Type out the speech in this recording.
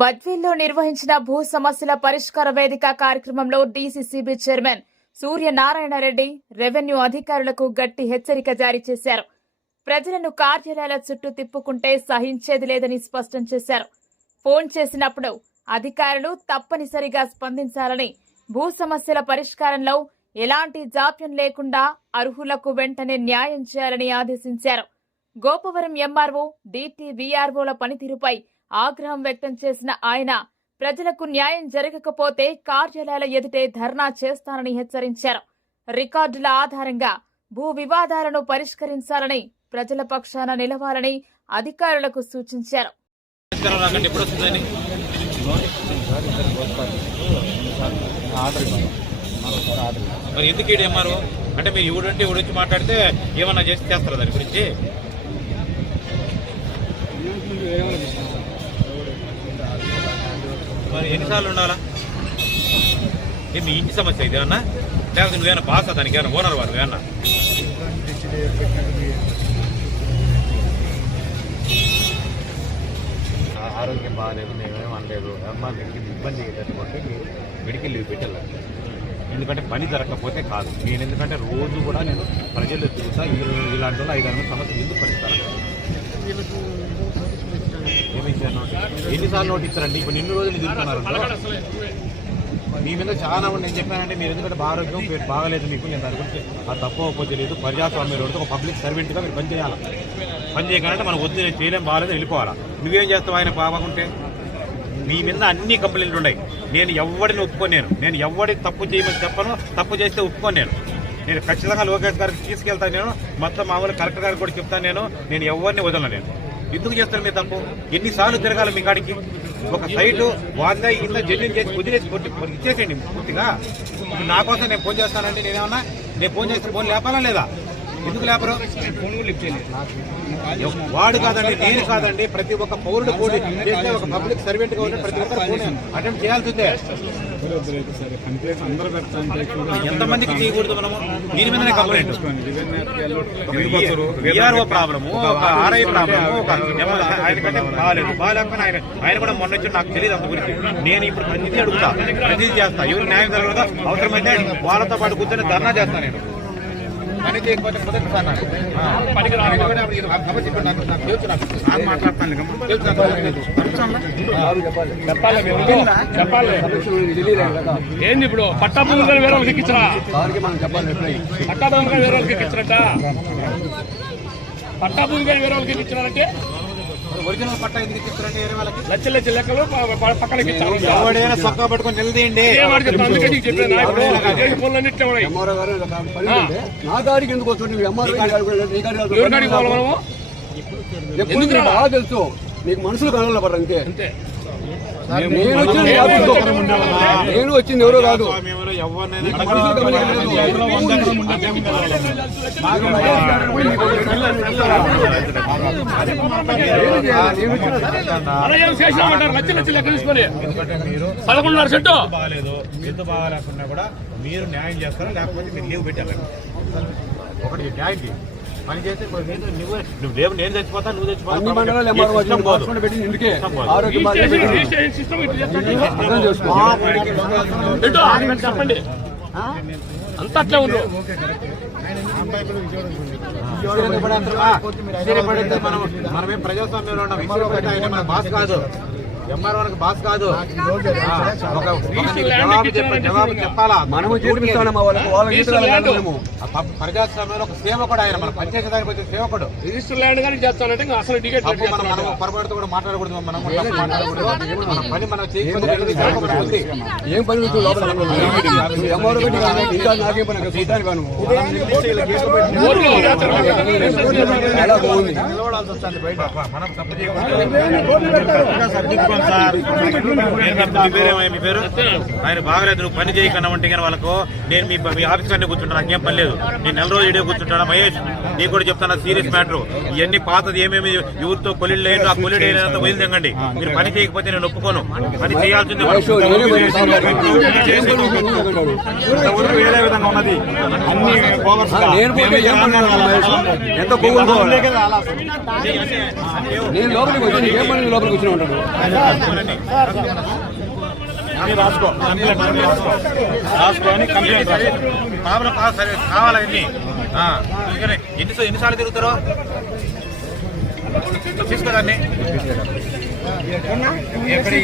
బద్వేల్లో నిర్వహించిన భూ సమస్యల పరిష్కార వేదిక కార్యక్రమంలో DCCB chairman Suryanarayana Reddy revenue అధికారులకు గట్టి హెచ్చరిక జారీ చేశారు. ప్రజలను కార్యాలయాల చుట్టూ తిప్పుకుంటే సహించేది లేదని స్పష్టం చేశారు. ఫోన్ చేసినప్పుడు అధికారులు తప్పనిసరిగా స్పందించాలని, భూ సమస్యల పరిష్కారంలో ఎలాంటి జాప్యం లేకుండా అర్హులకు వెంటనే న్యాయం చేయాలని ఆదేశించారు. గోపవరం ఎంఆర్ఓ, డీటీవీఆర్ఓల పనితీరుపై ఆగ్రహం వ్యక్తం చేసిన ఆయన ప్రజలకు న్యాయం జరగకపోతే కార్యాలయాల ఎదుటే ధర్నా చేస్తానని హెచ్చరించారు. రికార్డుల ఆధారంగా భూ వివాదాలను పరిష్కరించాలని, ప్రజల పక్షాన నిలవాలని అధికారులకు సూచించారు. ఎందుకు ఎంఆర్ఓ అంటే మీరు ఇవిడంటే ఇవి వచ్చి మాట్లాడితే ఏమన్నా చేస్తారా దాని గురించి? మరి ఎన్నిసార్లు ఉండాలా? మీ ఇంటి సమస్య ఇది ఏమన్నా, లేకపోతే నువ్వేమన్నా బాసా దానికి ఏమన్నా ఓనర్ వాడు ఏమన్నా? ఆరోగ్యం బాగాలేదు, మేమేం అనలేదు. అమ్మ దీనికి ఇబ్బంది అయ్యేటటువంటి మెడికల్ లీవ్ పెట్టాలి. ఎందుకంటే పని జరగకపోతే కాదు. నేను ఎందుకంటే రోజు కూడా నేను ప్రజల్లో తిరుగుతా. ఇలాంటి వాళ్ళు 5-6 సమస్యలు ఎందుకు పరిష్కారం? ఎన్నిసార్లు నోట్ ఇచ్చారండి? ఇప్పుడు నిన్ను రోజులు తిరుగుతున్నారు. మీ మీద చాలా మంది నేను చెప్పానంటే మీరు ఎందుకంటే ఆరోగ్యం బాగలేదు మీకు, నేను దాని గురించి ఆ తప్ప తెలియదు. ప్రజాస్వామ్యం ఒక పబ్లిక్ సర్వెంట్గా మీరు పని చేయాలి. పని చేయగాలంటే మనం వద్దు, నేను చేయలేం, బాగాలేదు, వెళ్ళిపోవాలా. నువ్వేం చేస్తావు? ఆయన బాగుంటే మీ మీద అన్ని కంప్లైంట్లు ఉన్నాయి. నేను ఎవరిని ఒప్పుకోను. నేను ఎవరికి తప్పు చేయమని చెప్పను, తప్పు చేస్తే ఒప్పుకోను. నేను ఖచ్చితంగా లోకేష్ గారికి తీసుకెళ్తాను. నేను మొత్తం మామూలు కలెక్టర్ గారికి కూడా చెప్తాను. నేను ఎవరిని వదలను. నేను ఎందుకు చేస్తాను మీరు తప్పు? ఎన్నిసార్లు తిరగాలి మీ కాడికి? ఒక సైటు వాళ్ళ ఇంత జడ్జిని చేసి వదిలేసి ఇచ్చేసేయండి పూర్తిగా. నా కోసం నేను ఫోన్ చేస్తానంటే నేనేమన్నా నేను ఫోన్ చేస్తే ఫోన్ లేపాలా లేదా? ఎందుకు లేపరు? వాడు కాదండి, నేను కాదండి, ప్రతి ఒక్క పౌరుడు కూడా చేస్తే ఒక పబ్లిక్ సర్వెంట్ గా ఉంటే ప్రతి ఒక్కరు ఫోన్ అటెంప్ట్ చేయాల్సిందే. ఎంతమందికి చేయకూడదు మనము? దీని మీదనే కంప్లైంట్. విఆర్ఓ ప్రాబ్లము, ఒక ఆర్ఐ ప్రాబ్లము, ఒక ఆయన కంటే బాగాలేకపోయినా ఆయన కూడా మొన్న వచ్చి నాకు తెలియదు అంత గురించి. నేను ఇప్పుడు ప్రతిదీ అడుగుతా, ప్రతిదీ చేస్తా. ఎవరు న్యాయం జరగదా అవసరమైతే వాళ్ళతో పాటు కూర్చొని ధర్నా చేస్తాను. నేను పని చేయకపోతే మొదటి సార్ ఏంది ఇప్పుడు పట్టా భూములు వేరే వాళ్ళకి ఇచ్చినా? పట్టా భూములు వేరే వాళ్ళకి ఇచ్చినట్ట? పట్టా భూమి వేరే వాళ్ళకి ఇచ్చినారంటే ఒరిజినల్ పట్టా ఎందుకు ఇస్తారండి? లక్షల లెక్కలు పక్కనకి ఎవడైనా చొక్కా పట్టుకొని నిలదీయండి. నా గాడికి ఎందుకు వస్తుంది? బాగా తెలుసు మీకు, మనుషులు కళలో పడరు అంతే. నేను వచ్చింది ఎవరో కాదు. బాగాలేదు, ఎద్దు బాగాలేకున్నా కూడా మీరు న్యాయం చేస్తారా? లేకపోతే మీరు లీవ్ పెట్టాలి. ఒకటి న్యాయం పని చేస్తే నువ్వు లేవు, నేను చచ్చిపోతా, నువ్వు చెప్పండి. అంత అట్లే ఉంది. మనమేం ప్రజాస్వామ్యంలో ఉన్నాం. ఆయన మన బాస్ కాదు, ఎంఆర్ఓకి బాస్ కాదు. జవాబు చెప్పాలా? మనము ప్రజాస్వామ్యంలో ఒక సేవకుడు ఆయన, మన పంచాయతీ దానికి వచ్చే సేవకుడు. రిజిస్టర్ ల్యాండ్ కానీ చేస్తానంటే అసలు టికెట్ మనం పొరపాటుతో కూడా మాట్లాడకూడదు. మనం మాట్లాడకూడదు. మన పని మనం చేయకపోతే ఏం పని మీ పేరు ఆయన బాగలేదు, నువ్వు పని చేయకన్నా ఉంటే కానీ వాళ్ళకు నేను మీ ఆఫీస్ అన్నీ కూర్చుంటాను, నాకేం పని లేదు. నేను నెల రోజు ఇడే కూర్చుంటాను. మహేష్ నీకు కూడా చెప్తాను, సీరియస్ మ్యాటర్. ఇవన్నీ పాతది ఏమేమి ఎవరితో కొలిళ్ళు లేదు, ఆ కొలిడు అయినంత వదిలిదండి. మీరు పని చేయకపోతే నేను ఒప్పుకోను. పని చేయాల్సిందే. వేరే విధంగా ఉన్నది అన్ని ఎంత లోపలికి వచ్చి లోపలికి వచ్చిన ఉంటాడు. అన్ని రాసుకో రాసుకో అని కంప్లైంట్ రాసుకో. ప్రాబ్లం కావాలా ఎన్ని ఎన్నిసార్లు తిరుగుతారో తీసుకోదాన్ని ఎక్కడ